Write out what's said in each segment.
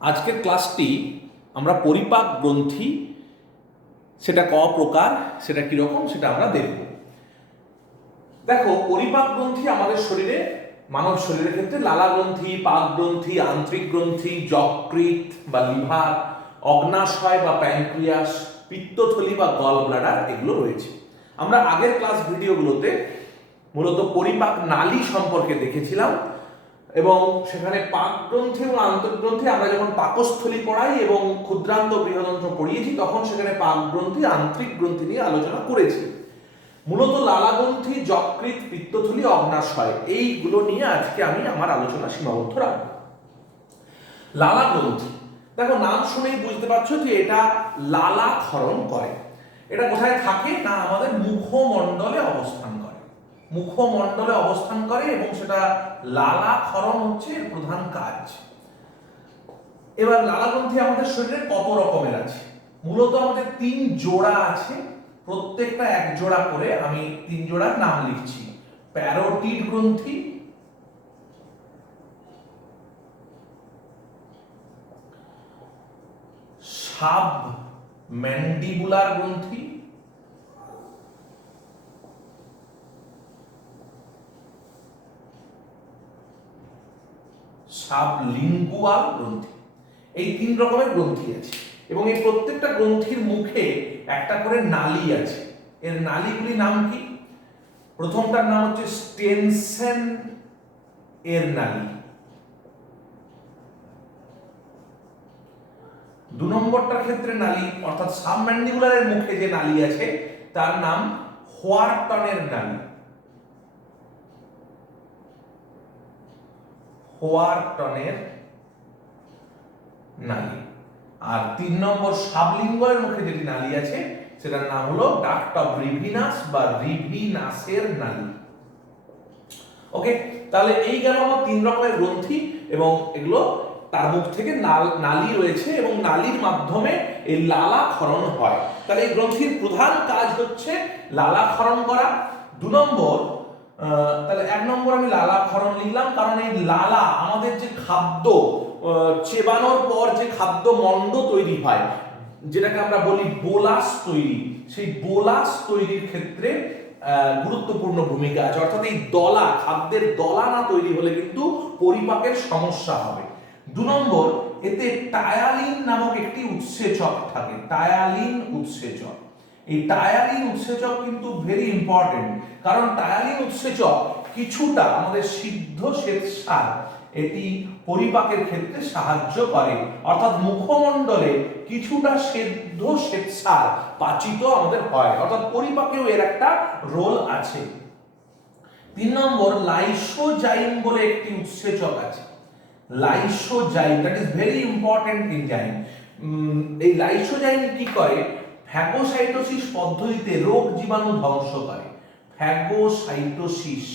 আজকের ক্লাসটি আমরা পরিপাক গ্রন্থি সেটা ক প্রকার, সেটা কিরকম সেটা আমরা দেখব। দেখো, পরিপাক গ্রন্থি আমাদের শরীরে, মানব শরীরের ক্ষেত্রে লালা গ্রন্থি, পাক গ্রন্থি, আন্ত্রিক গ্রন্থি, যকৃৎ বা লিভার, অগ্নাশয় বা প্যানক্রিয়াস, পিত্তথলি বা গল ব্লাডার এগুলো রয়েছে। আমরা আগের ক্লাস ভিডিওগুলোতে মূলত পরিপাক নালী সম্পর্কে দেখেছিলাম এবং সেখানে পাক গ্রন্থি এবং আন্তঃগ্রন্থি আমরা যখন পাকস্থলী পড়াই এবং ক্ষুদ্রান্ত বৃহদন্ত্র পড়িয়েছি তখন সেখানে পাক গ্রন্থি, আন্ত্রিক গ্রন্থি নিয়ে আলোচনা করেছি। মূলত লালা গ্রন্থি, যকৃৎ, পিত্তথলি, অগ্নাশয় এইগুলো নিয়ে আজকে আমি আমার আলোচনা সীমাবদ্ধ রাখব। লালা গ্রন্থি, দেখো নাম শুনেই বুঝতে পারছো যে এটা লালা ক্ষরণ করে। এটা কোথায় থাকে না, আমাদের মুখমণ্ডলে অবস্থান করে। মুখমণ্ডলে অবস্থান করে এবং সেটা লালা ক্ষরণ হচ্ছে এর প্রধান কাজ। এবার লালা গ্রন্থি আমাদের শরীরে কত রকমের আছে? মূলত আমাদের 3 জোড়া আছে, প্রত্যেকটা এক জোড়া করে আমি 3 জোড়ার নাম লিখছি। প্যারোটিড গ্রন্থি, সাবম্যান্ডিবুলার গ্রন্থি, সাবলিঙ্গুয়াল গ্রন্থি। এই 3 রকমের গ্রন্থি আছে এবং এই প্রত্যেকটা গ্রন্থির মুখে একটা করে নালী আছে। এর নালীগুলি নাম কি? প্রথমটার নাম হচ্ছে স্টেনসেন এর নালী, 2 নম্বরটার ক্ষেত্রে নালী অর্থাৎ সাবম্যান্ডিবুলারের মুখে যে নালী আছে তার নাম হোয়ারটনের নালী, হোয়ারটনের নালী। আর 3 নম্বর সাবলিঙ্গুয়ালের মুখে যেটি নালী আছে সেটার নাম হলো ডাক্ট অফ রিভিনাস বা রিভিনাসের নালী। ওকে, তাহলে এই গেল আমার 3 রকমের গ্রন্থি এবং এগুলো তার মুখ থেকে নালী রয়েছে এবং নালীর মাধ্যমে এই লালা ক্ষরণ হয়। তাহলে এই গ্রন্থির প্রধান কাজ হচ্ছে লালা ক্ষরণ করা। 2 নম্বর, তাহলে 1 নম্বর আমি লালা ক্ষরণ লিখলাম কারণ এই লালা আমাদের যে খাদ্য চেবানোর পর যে খাদ্য মণ্ড তৈরি হয়, যেটাকে আমরা বলি বোলাস তৈরি, সেই বোলাস তৈরির ক্ষেত্রে গুরুত্বপূর্ণ ভূমিকা আছে। অর্থাৎ এই দলা, খাদ্যের দলা না তৈরি হলে কিন্তু পরিপাকের সমস্যা হবে। 2 নম্বর, এতে টায়ালিন নামক একটি উৎসেচক থাকে, টায়ালিন উৎসেচক। এই টায়ালিন উৎসেচক কিন্তু ভেরি ইম্পর্টেন্ট, কারণ টায়ালিন উৎসেচক কিছুটা আমাদের সিদ্ধ শ্বেতসার এটি পরিপাকের ক্ষেত্রে সাহায্য করে। অর্থাৎ মুখমণ্ডলে কিছুটা সেদ্ধ শ্বেতসার পাচিত আমাদের হয়, অর্থাৎ পরিপাকেও এর একটা রোল আছে। 3 নম্বর, লাইসোজাইম বলে একটি উৎসেচক আছে, lysozyme, that is very important enzyme. এই লাইসোজাইম কি করে? ফ্যাগোসাইটোসিস পদ্ধতিতে রোগ জীবাণু ধ্বংস করে। ফ্যাগোসাইটোসিস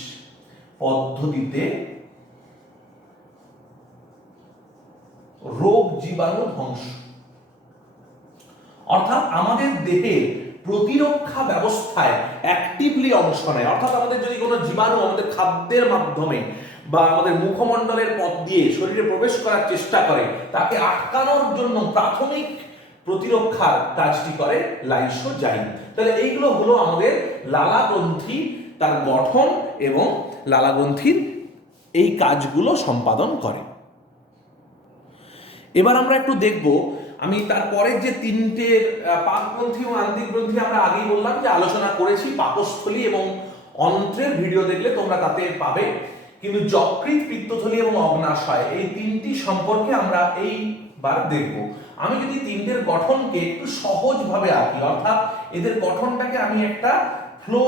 পদ্ধতিতে রোগ জীবাণু ধ্বংস, অর্থাৎ আমাদের দেহে প্রতিরক্ষা ব্যবস্থায় অ্যাক্টিভলি অংশ নেয়। অর্থাৎ আমাদের যদি কোনো জীবাণু আমাদের খাদ্যের মাধ্যমে বা আমাদের মুখমণ্ডলের পথ দিয়ে শরীরে প্রবেশ করার চেষ্টা করে, তাকে আটকানোর জন্য প্রাথমিক প্রতিরক্ষার কাজটি করে লাইসোজাইম। তাহলে এইগুলো হলো আমাদের লালা গ্রন্থি, তার গঠন এবং লালা গ্রন্থির এই কাজগুলো সম্পাদন করে। এবার আমরা একটু দেখব, আমি তারপরের যে 3টের পাক গ্রন্থি এবং আন্ত্রিক গ্রন্থি আমরা আগেই বললাম যে আলোচনা করেছি, পাকস্থলী এবং অন্ত্রের ভিডিও দেখলে তোমরা তাতে পাবে। কিন্তু যকৃৎ, পিত্তথলি এবং অগ্নাশয় এই 3টি সম্পর্কে আমরা এইবার দেখব। আমি যদি 3টের গঠনকে একটু সহজভাবে আঁকি, অর্থাৎ এদের গঠনটাকে আমি একটা ফ্লো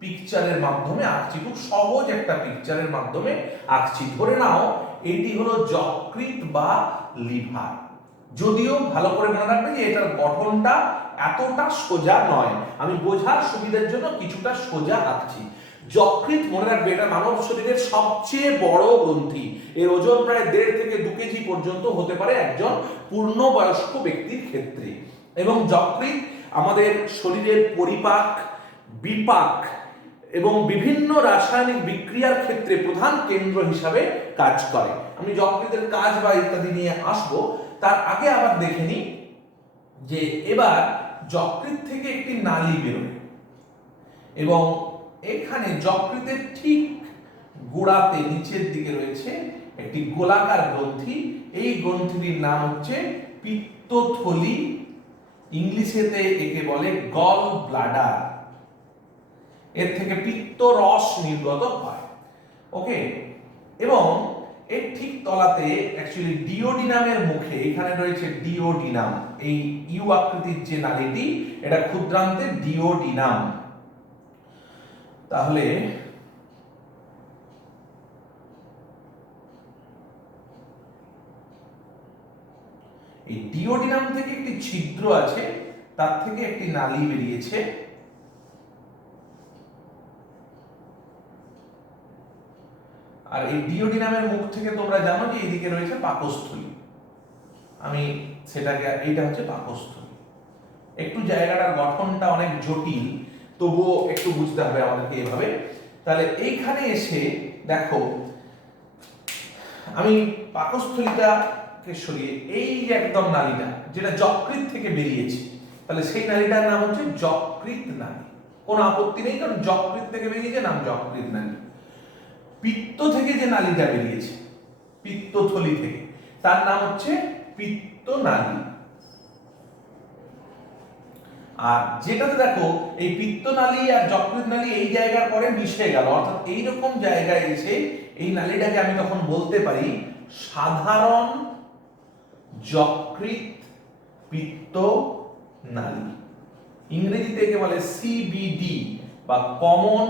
পিকচারের মাধ্যমে আঁকছি, খুব সহজ একটা পিকচারের মাধ্যমে আঁকছি। ধরে নাও এটি হলো যকৃৎ বা লিভার, যদিও ভালো করে মনে রাখবে যে এটার গঠনটা এতটা সোজা নয়, আমি বোঝার সুবিধার জন্য কিছুটা সোজা আঁকছি। যকৃৎ মনে রাখবে এটা মানব শরীরের সবচেয়ে বড় গ্রন্থি, এর ওজন প্রায় 1.5 থেকে 2 কেজি পর্যন্ত হতে পারে একজন পূর্ণবয়স্ক ব্যক্তির ক্ষেত্রে। এবং যকৃৎ আমাদের শরীরের পরিপাক, বিপাক এবং বিভিন্ন রাসায়নিক বিক্রিয়ার ক্ষেত্রে প্রধান কেন্দ্র হিসাবে কাজ করে। আমি যকৃতের কাজ বা ইত্যাদি নিয়ে আসবো, তার আগে আবার দেখে নিই যে এবার যকৃৎ থেকে একটি নালী বেরোয় এবং এখানে যকৃতের ঠিক গোড়াতে নিচের দিকে রয়েছে একটি গোলাকার গ্রন্থি। এই গ্রন্থিটির নাম হচ্ছে পিত্তথলি, ইংলিশেতে একে বলে গল ব্লাডার। এর থেকে পিত্ত রস নির্গত হয়। ওকে, এবং এর ঠিক তলাতে অ্যাকচুয়ালি ডিওডিনামের মুখে এখানে রয়েছে ডিওডিনাম। এই ইউ আকৃতির যে নালীটি, এটা ক্ষুদ্রান্তে ডিওডিনাম। তাহলে এই ডিওডিনাম থেকে একটি ছিদ্র আছে, তার থেকে একটি নালী বেরিয়েছে। আর এই ডিওডিনামের মুখ থেকে তোমরা জানো যে এইদিকে রয়েছে পাকস্থলী। আমি সেটাকে, এইটা হচ্ছে পাকস্থলী। একটু জায়গাটার গঠনটা অনেক জটিল, তবুও একটু বুঝতে হবে আমাদেরকে এভাবে। তাহলে এইখানে এসে দেখো, আমি পাকস্থলীটাকে সরিয়ে এই যে একদম নালীটা যেটা যকৃৎ থেকে বেরিয়েছে, তাহলে সেই নালীটার নাম হচ্ছে যকৃৎ নালী। কোনো আপত্তি নেই, কারণ যকৃৎ থেকে বেরিয়েছে, নাম যকৃৎ নালী। পিত্ত থেকে যে নালীটা বেরিয়েছে, পিত্তথলি থেকে, তার নাম হচ্ছে পিত্ত নালী। আর যেটাতে দেখো এই পিত্ত নালী আর যকৃৎ নালী এই জায়গার পরে মিশে গেল, অর্থাৎ এইরকম জায়গায় এসে এই নালীটাকে আমি তখন বলতে পারি সাধারণ যকৃৎ পিত্ত নালী। ইংরেজিতে একে বলে সিবিডি বা কমন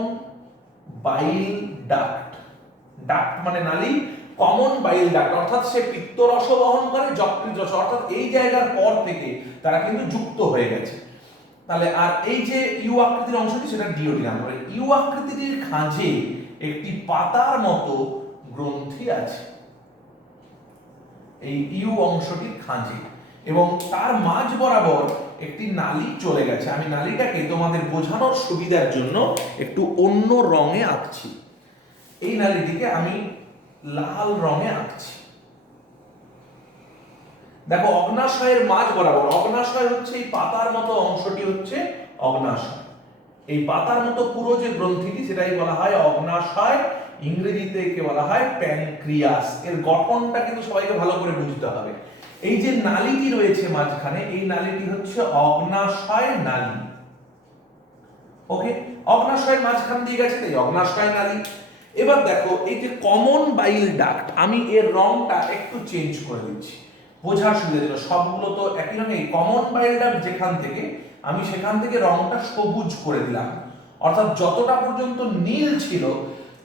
বাইল ডাক্ট। ডাক্ট মানে নালী, কমন বাইল ডাক্ট অর্থাৎ সে পিত্ত রস বহন করে, যকৃৎ রস, অর্থাৎ এই জায়গার পর থেকে তারা কিন্তু যুক্ত হয়ে গেছে। তাহলে আর এই যে ইউ আকৃতির অংশটি, সেটা ডিওডিনাম। ইউ আকৃতির খাঁজে একটি পাতার মতো গ্রন্থি আছে, এই ইউ অংশটির খাঁজে, এবং তার মাঝ বরাবর একটি নালী চলে গেছে। আমি নালীটাকে তোমাদের বোঝানোর সুবিধার জন্য একটু অন্য রঙে আঁকছি। এই নালীটিকে আমি লাল রঙে আঁকছি। দেখো অগ্নাশয়ের মাঝ বরাবর, অগ্নাশয় হচ্ছে এই পাতার মতো অংশটি হচ্ছে অগ্নাশয়। এই পাতার মতো পুরো যে গ্রন্থিটি, সেটাই বলা হয় অগ্নাশয়। ইংরেজিতে একে বলা হয় প্যানক্রিয়াস। এর গঠনটা কিন্তু সবাইকে ভালো করে বুঝতে হবে। এই যে নালীটি রয়েছে মাঝখানে, এই নালীটি হচ্ছে অগ্নাশয় নালী। ওকে, অগ্নাশয়ের মাঝখান দিয়ে গেছে, তাই অগ্নাশয় নালী। এবার দেখো এই যে কমন বাইল ডাক্ট, আমি এর রংটা একটু চেঞ্জ করে দিচ্ছি বোঝার সুবিধার জন্য। সবগুলো তো একই রঙে, কমন বাইল ডাক্ট যেখান থেকে, আমি সেখান থেকে রংটা সবুজ করে দিলাম। অর্থাৎ যতটা পর্যন্ত নীল ছিল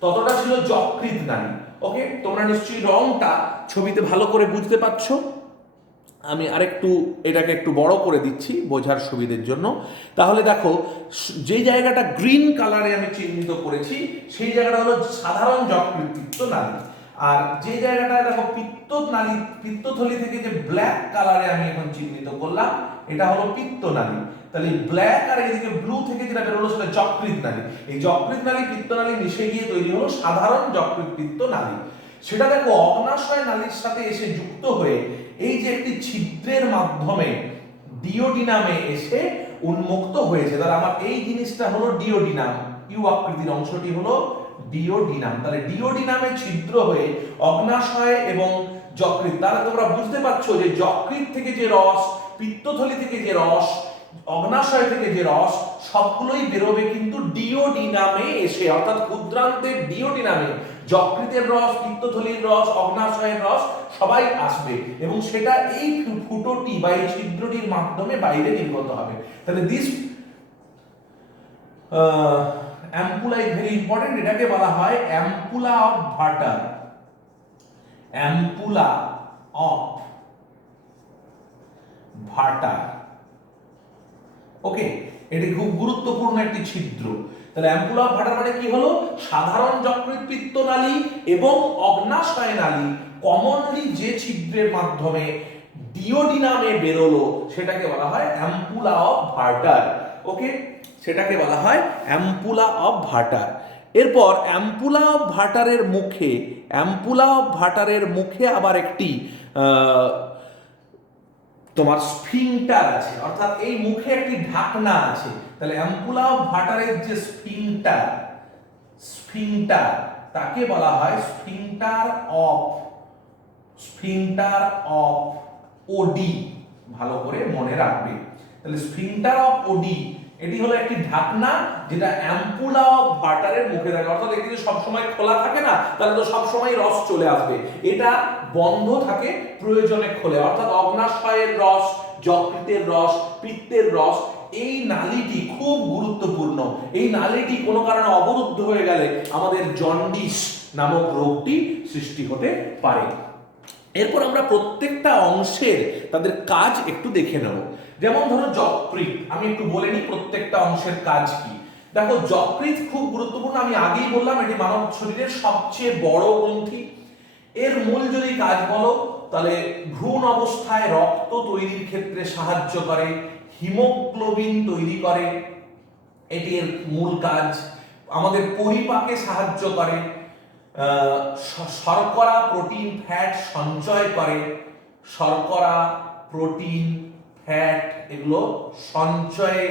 ততটা ছিল যকৃৎ নালী। ওকে, তোমরা নিশ্চয়ই রংটা ছবিতে ভালো করে বুঝতে পারছো। আমি আরেকটু এটাকে একটু বড় করে দিচ্ছি বোঝার সুবিধার জন্য। তাহলে দেখো যে জায়গাটা গ্রিন কালারে আমি চিহ্নিত করেছি, সেই জায়গাটা হলো সাধারণ যকৃৎ পিত্ত নালী। আর যে জায়গাটা দেখো পিত্ত নালী, পিত্তথলি থেকে যে ব্ল্যাক কালারে আমি এখন চিহ্নিত করলাম, এটা হলো পিত্ত নালী। তাহলে ব্ল্যাক আর এদিকে ব্লু থেকে যেটা বেরোলো সেটা যকৃৎ নালী। এই যকৃৎ নালী পিত্ত নালী মিশে গিয়ে তৈরি হলো সাধারণ যকৃৎ পিত্ত নালী। সেটা দেখো অগ্নাশয় নালীর সাথে এসে যুক্ত হয়ে এই যে একটি ছিদ্রের মাধ্যমে ডিওডিনামে এসে উন্মুক্ত হয়েছে। তাহলে আমার এই জিনিসটা হলো ডিওডিনাম, ইউ আকৃতির অংশটি হলো ডিওডিনাম। তাহলে ডিওডিনামে ছিদ্র হয়ে অগ্নাশয় এবং যকৃৎ, তাহলে তোমরা বুঝতে পারছো যে যকৃৎ থেকে যে রস, পিত্তথলি থেকে যে রস, অগ্নাশয় থেকে যে রস, সবগুলোই বেরোবে কিন্তু ডিওডিনামে এসে, অর্থাৎ ক্ষুদ্রান্তের ডিওডিনামে যকৃতের রস, পিত্তথলির রস, অগ্নাশয়ের রস সবাই আসবে, এবং সেটা এই ফুটোটি বা এই ছিদ্রটির মাধ্যমে বাইরে নির্গত হবে। তাহলে this ampulla is very important. এটাকে বলা হয় অ্যাম্পুলা অফ ভাটার। অ্যাম্পুলা অফ ভাটার। ওকে, এটি খুব গুরুত্বপূর্ণ একটি ছিদ্র। তাহলে অ্যাম্পুলা অফ ভাটার মানে কি হলো, সাধারণ যকৃৎ পিত্ত নালী এবং অগ্নাশয় নালী কমনলি যে ছিদ্রের মাধ্যমে ডিওডিনামে বেরোলো, সেটাকে বলা হয় অ্যাম্পুলা অফ ভাটার। ওকে, সেটাকে বলা হয় অ্যাম্পুলা অফ ভাটার। এরপর অ্যাম্পুলা অফ ভাটারের মুখে, অ্যাম্পুলা অফ ভাটারের মুখে আবার একটি তোমার স্ফিংটার আছে, অর্থাৎ এই মুখে একটি ঢাকনা আছে। তাহলে অ্যাম্পুলা অফ ভাটারের যে স্ফিংটার, স্ফিংটার তাকে বলা হয় স্ফিংটার অফ, স্ফিংটার অফ ওডি। ভালো করে মনে রাখবে। তাহলে স্ফিংটার অফ ওডি এটি হলো একটি ঢাকনা যেটা অ্যাম্পুলা অফ ভাটারের মুখে থাকে, অর্থাৎ এটি যদি সবসময় খোলা থাকে না তাহলে তো সবসময় রস চলে আসবে। এটা বন্ধ থাকে, প্রয়োজনে খোলে, অর্থাৎ অগ্নাশয়ের রস, যকৃতের রস, পিত্তের রস, এই নালীটি খুব গুরুত্বপূর্ণ। এই নালীটি কোনো কারণে অবরুদ্ধ হয়ে গেলে আমাদের জন্ডিস নামক রোগটি সৃষ্টি হতে পারে। এরপর আমরা প্রত্যেকটা অংশের তাদের কাজ একটু দেখে নেব। যেমন ধরো যকৃৎ, আমি একটু বলে নিই প্রত্যেকটা অংশের কাজ কি। দেখো যকৃৎ খুব গুরুত্বপূর্ণ, আমি আগেই বললাম এটি মানব শরীরের সবচেয়ে বড় গ্রন্থি। এর মূল যদি কাজ বলো তাহলে ভ্রূণ অবস্থায় রক্ত তৈরির ক্ষেত্রে সাহায্য করে, হিমোগ্লোবিন তৈরি করে, এটি এর মূল কাজ। আমাদের পরিপাকে সাহায্য করে, শর্করা প্রোটিন ফ্যাট সঞ্চয় করে, শর্করা প্রোটিন ফ্যাট এগুলো সঞ্চয়ে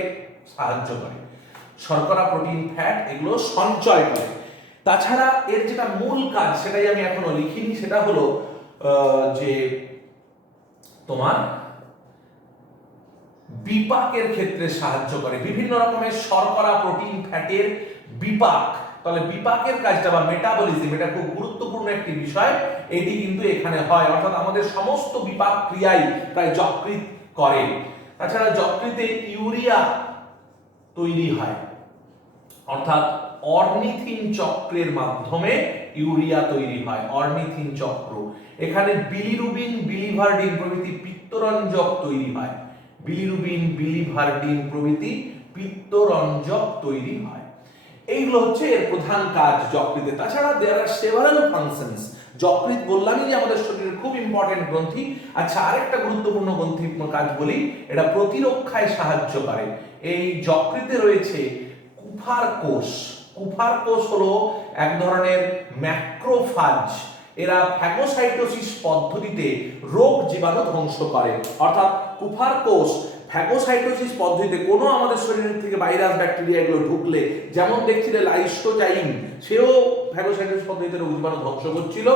সাহায্য করে, শর্করা প্রোটিন ফ্যাট এগুলো সঞ্চয় করে। তাছাড়া এর যেটা মূল কাজ সেটাই আমি এখনো লিখিনি, সেটা হলো যে তোমার বিপাকের ক্ষেত্রে সাহায্য করে, বিভিন্ন রকমের শর্করা প্রোটিন ফ্যাটের বিপাক। তাহলে বিপাকের কাজটা বা মেটাবলিজম এটা খুব গুরুত্বপূর্ণ একটি বিষয়, এটি কিন্তু এখানে হয়, অর্থাৎ আমাদের সমস্ত বিপাক ক্রিয়াই প্রায় যকৃৎ করে। তাছাড়া যকৃতে ইউরিয়া তৈরি হয়, অর্থাৎ অর্নিথিন চক্রের মাধ্যমে ইউরিয়া তৈরি হয়, অর্নিথিন চক্র। এখানে বিলিরুবিন বিলিভারডিন প্রভৃতি পিত্তরঞ্জক তৈরি হয়, বিলিরুবিন বিলিভারডিন প্রভৃতি পিত্তরঞ্জক তৈরি হয়। এইগুলো হচ্ছে এর প্রধান কাজ যকৃতে। তাছাড়া দেয়ার আর সেভারাল ফাংশনস। যকৃৎ বললামই যে আমাদের শরীরের খুব ইম্পর্টেন্ট গ্রন্থি। আচ্ছা, আরেকটা গুরুত্বপূর্ণ গ্রন্থি কাজ বলি, এটা প্রতিরক্ষায় সাহায্য করে। এই যকৃতে রয়েছে কুফার কোষ। কুফার কোষ হলো এক ধরনের ম্যাক্রোফাজ, এরা ফ্যাগোসাইটোসিস পদ্ধতিতে রোগ জীবাণু ধ্বংস করে, অর্থাৎ কুফার কোষ ফ্যাগোসাইটোসিস পদ্ধতিতে কোনো আমাদের শরীরের থেকে ভাইরাস ব্যাকটেরিয়া এগুলো ঢুকলে, যেমন দেখছিলে লাইসোজাইম, সেও ফ্যাগোসাইটোসিস পদ্ধতিতে রোগ জীবাণু ধ্বংস করছিল,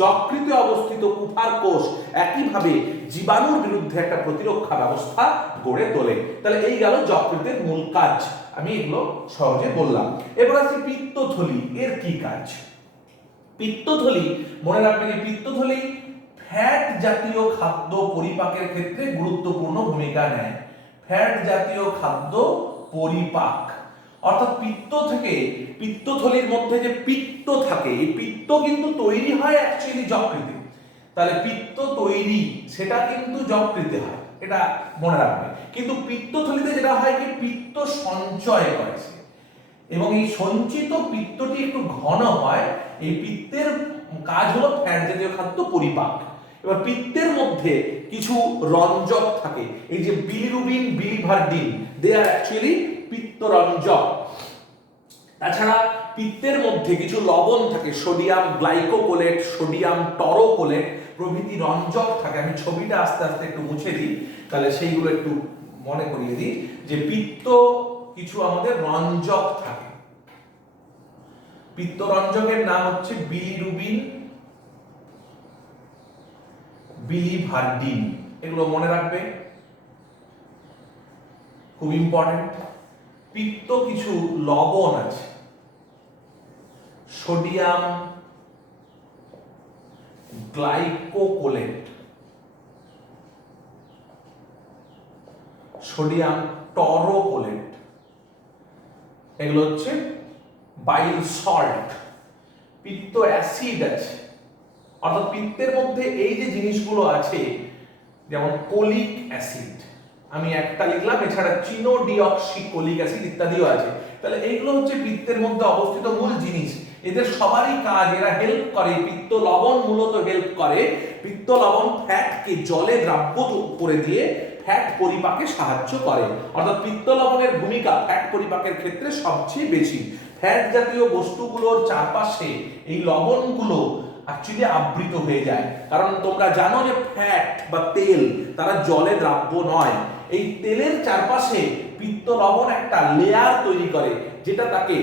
যকৃতে অবস্থিত কুফার কোষ একইভাবে জীবাণুর বিরুদ্ধে একটা প্রতিরক্ষা ব্যবস্থা গড়ে তোলে। তাহলে এই গেল যকৃতের মূল কাজ, আমি এগুলো সহজে বললাম। এবার আসি পিত্তথলি, এর কি কাজ? পিত্তথলি মনে রাখবে যে পিত্তথলি ফ্যাট জাতীয় খাদ্য পরিপাকের ক্ষেত্রে গুরুত্বপূর্ণ ভূমিকা নেয়। ফ্যাট জাতীয় খাদ্য পরিপাক, অর্থাৎ পিত্ত থেকে, পিত্তথলির মধ্যে যে পিত্ত থাকে, এই পিত্ত কিন্তু তৈরি হয় অ্যাকচুয়ালি যকৃতে। তাহলে পিত্ত তৈরি সেটা কিন্তু যকৃতে হয়, এটা মনে রাখবে। কিন্তু পিত্তথলিতে যেটা হয় কি, পিত্ত সঞ্চয় করেছে এবং এই সঞ্চিত পিত্তটি একটু ঘন হয়। এই পিত্তের কাজ হলো ফ্যাট জাতীয় খাদ্য পরিপাক। এবার পিত্তের মধ্যে কিছু রঞ্জক থাকে, এই যে বিলিরুবিন বিলিভারডিন, দে আর অ্যাকচুয়ালি পিত্তরঞ্জক। তাছাড়া পিত্তের মধ্যে কিছু লবণ থাকে, সোডিয়াম গ্লাইকোকোলেট, সোডিয়াম টরোকোলেট প্রভৃতি রঞ্জক থাকে। আমি ছবিটা আস্তে আস্তে একটু মুছে দিই, তাহলে সেইগুলো একটু মনে করিয়ে দিই যে পিত্ত কিছু আমাদের রঞ্জক থাকে। পিত্তরঞ্জকের নাম হচ্ছে বিলিরুবিন বিলিভারডিন, এগুলো মনে রাখবে, খুব ইম্পর্টেন্ট। পিত্ত কিছু লবণ আছে, সোডিয়াম গ্লাইকোকোলেট, সোডিয়াম টরোকোলেট, এগুলো হচ্ছে বাইল সল্ট। পিত্ত অ্যাসিড আছে, অর্থাৎ পিত্তের মধ্যে এই যে জিনিসগুলো আছে, যেমন কোলিক অ্যাসিড আমি একটা লিখলাম, এছাড়া চিনোডিঅক্সিকোলিক অ্যাসিড ইত্যাদিও আছে। তাহলে এইগুলো হচ্ছে পিত্তের মধ্যে অবস্থিত মূল জিনিস। এদের সবারই কাজ, এরা হেল্প করে। পিত্ত লবণ মূলত হেল্প করে। পিত্ত লবণ ফ্যাটকে জলে দ্রাব্য করে দিয়ে ফ্যাট পরিপাকে সাহায্য করে। অর্থাৎ পিত্ত লবণের ভূমিকা ফ্যাট পরিপাকের ক্ষেত্রে সবচেয়ে বেশি। ফ্যাট জাতীয় বস্তুগুলোর চারপাশে এই লবণগুলো অ্যাকচুয়ালি আবৃত হয়ে যায়, কারণ তোমরা জানো যে ফ্যাট বা তেল তারা জলে দ্রাব্য নয়। এই তেলের চারপাশে পিত্ত লবণ একটা লেয়ার তৈরি করে, যেটা তাকে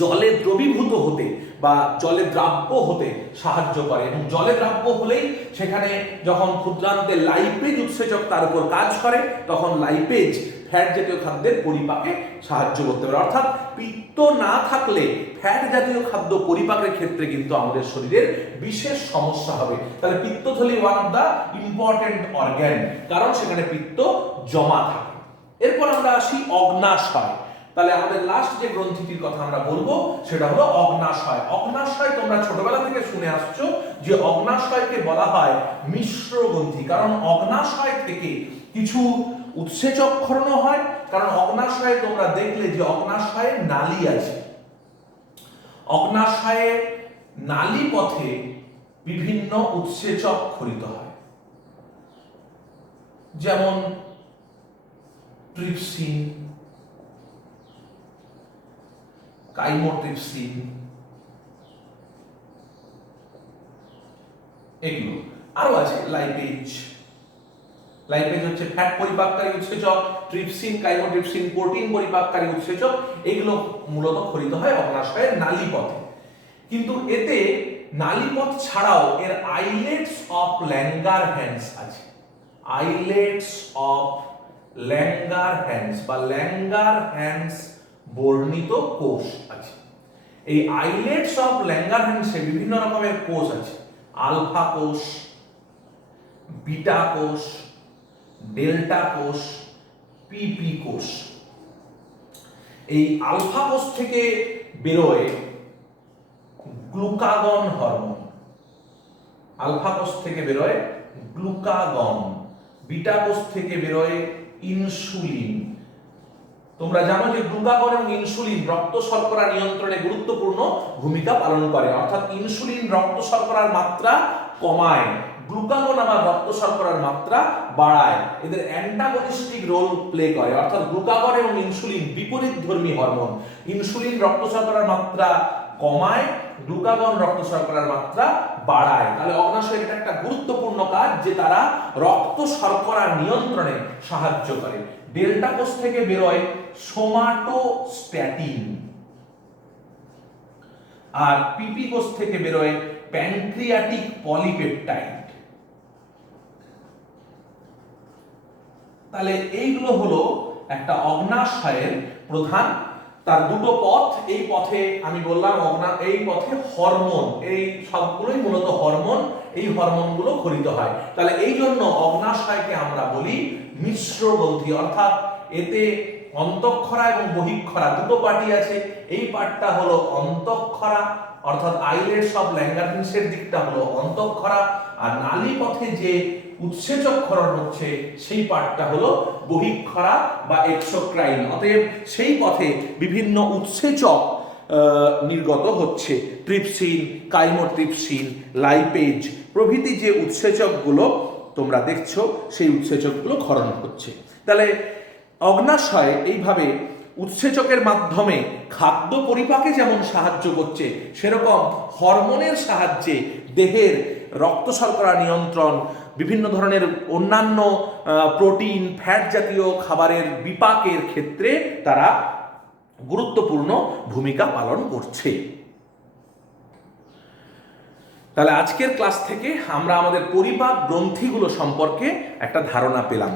জলে দ্রবীভূত হতে বা জলে দ্রাব্য হতে সাহায্য করে, এবং জলে দ্রাব্য হলেই সেখানে যখন ক্ষুদ্রান্তে লাইপেজ উৎসেচক তার উপর কাজ করে, তখন লাইপেজ ফ্যাট জাতীয় খাদ্যের পরিপাকে সাহায্য করতে পারে। অর্থাৎ পিত্ত না থাকলে ফ্যাট জাতীয় খাদ্য পরিপাকের ক্ষেত্রে কিন্তু আমাদের শরীরের বিশেষ সমস্যা হবে। তাহলে পিত্তথলি one of the important organ, কারণ সেখানে পিত্ত জমা থাকে। এরপর আমরা আসি অগ্নাশয়। তাহলে আমাদের লাস্ট যে গ্রন্থিটির কথা আমরা বলবো সেটা হলো অগ্নাশয়। অগ্নাশয় তোমরা ছোটবেলা থেকে শুনে আসছো যে অগ্নাশয়কে বলা হয় মিশ্র গ্রন্থি, কারণ অগ্নাশয় থেকে কিছু উৎসেচক ক্ষরণ হয়। কারণ অগ্নাশয়ে তোমরা দেখলে যে অগ্নাশয়ে নালী আছে, অগ্নাশয়ে নালী পথে বিভিন্ন উৎসেচক ক্ষরিত হয়, যেমন ট্রিপসিন, কাইমোট্রিপসিন, এগুলো আরো আছে লাইপেজ। লাইপেজ হচ্ছে ফ্যাট পরিপাককারী উৎসেচক, ট্রিপসিন, কাইমোট্রিপসিন প্রোটিন পরিপাককারী উৎসেচক। এগুলো মূলত ক্ষরিত হয় অগ্নাশয়ের নালীপথে। কিন্তু এতে নালীপথ ছাড়াও এর আইলেটস অফ ল্যাঙ্গারহ্যান্স আছে। আইলেটস অফ ল্যাঙ্গারহ্যান্স বা ল্যাঙ্গারহ্যান্স বর্ণিত কোষ আছে। এই আইলেটস অফ ল্যাঙ্গারহ্যান্সে বিভিন্ন রকমের কোষ আছে, আলফা কোষ, বিটা কোষ, ডেল্টা কোষ, পিপি কোষ। এই আলফা কোষ থেকে বেরোয় গ্লুকাগন হরমোন, আলফা কোষ থেকে বেরোয় গ্লুকাগন, বিটা কোষ থেকে বেরোয় ইনসুলিন। তোমরা জানো যে গ্লুকাগন এবং ইনসুলিন রক্ত শর্করা নিয়ন্ত্রণে গুরুত্বপূর্ণ ভূমিকা পালন করে। অর্থাৎ ইনসুলিন রক্ত শর্করার মাত্রা কমায়, গ্লুকাগন আবার রক্ত শর্করার মাত্রা বাড়ায়। এদের অ্যান্টাগনিস্টিক রোল প্লে করে। অর্থাৎ গ্লুকাগন এবং ইনসুলিন বিপরীতধর্মী হরমোন। ইনসুলিন রক্ত শর্করার মাত্রা কমায়, গ্লুকাগন রক্ত শর্করার মাত্রা বাড়ায়। তাহলে অগ্নাশয়ের এটা একটা গুরুত্বপূর্ণ কাজ যে তারা রক্ত শর্করা নিয়ন্ত্রণে সাহায্য করে। ডেল্টা কোষ থেকে বেরোয় সোমাটোস্ট্যাটিন, আর পিপি কোষ থেকে বেরোয় প্যানক্রিয়াটিক পলিপেপটাইড। তাহলে এইগুলো হলো একটা অগ্নাশয়ের প্রধান তার দুটো পথ। এই পথে আমি বললাম এই পথে হরমোন, এই সবগুলোই মূলত হরমোন, এই হরমোনগুলো ক্ষরিত হয়। তাহলে এই জন্য অগ্নাশয়কে আমরা বলি মিশ্র গ্রন্থি। অর্থাৎ এতে অন্তঃক্ষরা এবং বহিঃক্ষরা দুটো পার্টি আছে। এই পার্টটা হলো অন্তঃক্ষরা, অর্থাৎ আইলেটস অফ ল্যাঙ্গারহ্যান্সের দিকটা হলো অন্তঃক্ষরা, আর নালী পথে যে উৎসেচক ক্ষরণ হচ্ছে সেই পার্টটা হলো বহিঃক্ষরা বা এক্সোক্রাইন। অতএব সেই পথে বিভিন্ন উৎসেচক নির্গত হচ্ছে, ট্রিপসিন, কাইমোট্রিপসিন, লাইপেজ প্রভৃতি যে উৎসেচকগুলো তোমরা দেখছো সেই উৎসেচকগুলো ক্ষরণ হচ্ছে। তাহলে অগ্নাশয় এইভাবে উৎসেচকের মাধ্যমে খাদ্য পরিপাকে যেমন সাহায্য করছে, সেরকম হরমোনের সাহায্যে দেহের রক্ত শর্করা নিয়ন্ত্রণ, বিভিন্ন ধরনের অন্যান্য প্রোটিন, ফ্যাট জাতীয় খাবারের বিপাকের ক্ষেত্রে তারা গুরুত্বপূর্ণ ভূমিকা পালন করছে। তাহলে আজকের ক্লাস থেকে আমরা আমাদের পরিপাক গ্রন্থিগুলো সম্পর্কে একটা ধারণা পেলাম।